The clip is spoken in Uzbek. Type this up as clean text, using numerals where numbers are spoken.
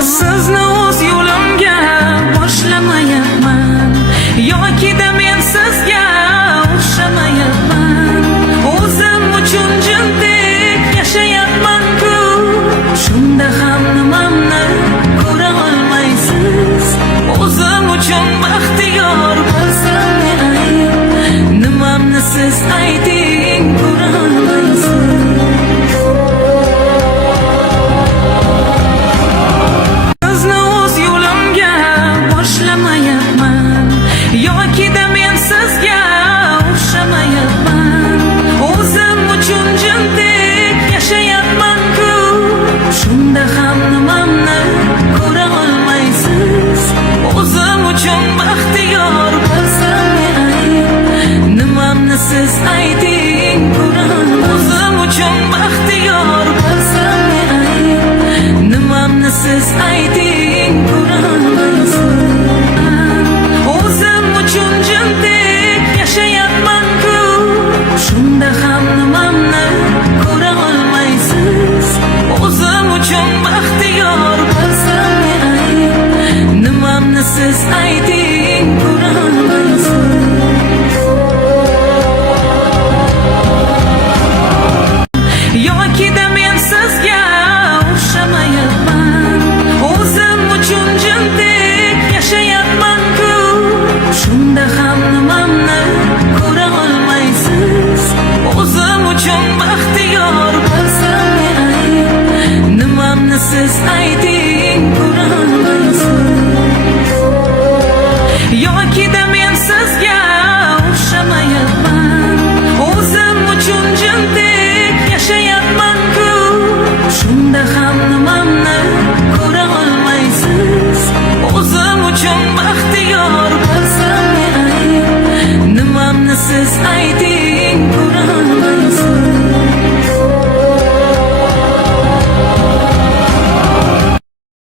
Sizni o'z yo'limga boshlamayapman, yoki da men sizga o'xshamayapman. O'zim uchun jindek yashayapman-ku, shunda ham nimamni ko'ra olmaysiz. O'zim uchun baxtiyor bo'lsam ne ayb, nimamni siz ayting, ko'ra olmaysiz. Shunda ham nimamni ko'ra olmaysiz. O'zim uchun baxtiyor bo'lsam ne ayb, nimamni siz ayting, ko'ra olmaysiz. O'zim uchun baxtiyor bo'lsam ne ayb, nimamni siz ayting, ko'ra olmaysiz. O'zim uchun jindek yashayapman-ku, shunda ham nimamni ko'ra olmaysiz. O'zim uchun baxtiyor bo'lsam ne ayb, nimamni siz ayting, ko'ra olmaysiz. Yoki da men sizga o'xshamayapman, o'zim uchun jindek yashayapman-ku, shunda ham nimamni ko'ra olmaysiz. O'zim uchun baxtiyor bo'lsam ne ayb, nimamni siz ayting, ko'ra olmaysiz. Yoki da men sizga o'xshamayapman, o'zim uchun jindek yashayapman-ku, shunda ham nimamni ko'ra olmaysiz. O'zim uchun baxtiyor bo'lsam ne ayb, nimamni siz ayting.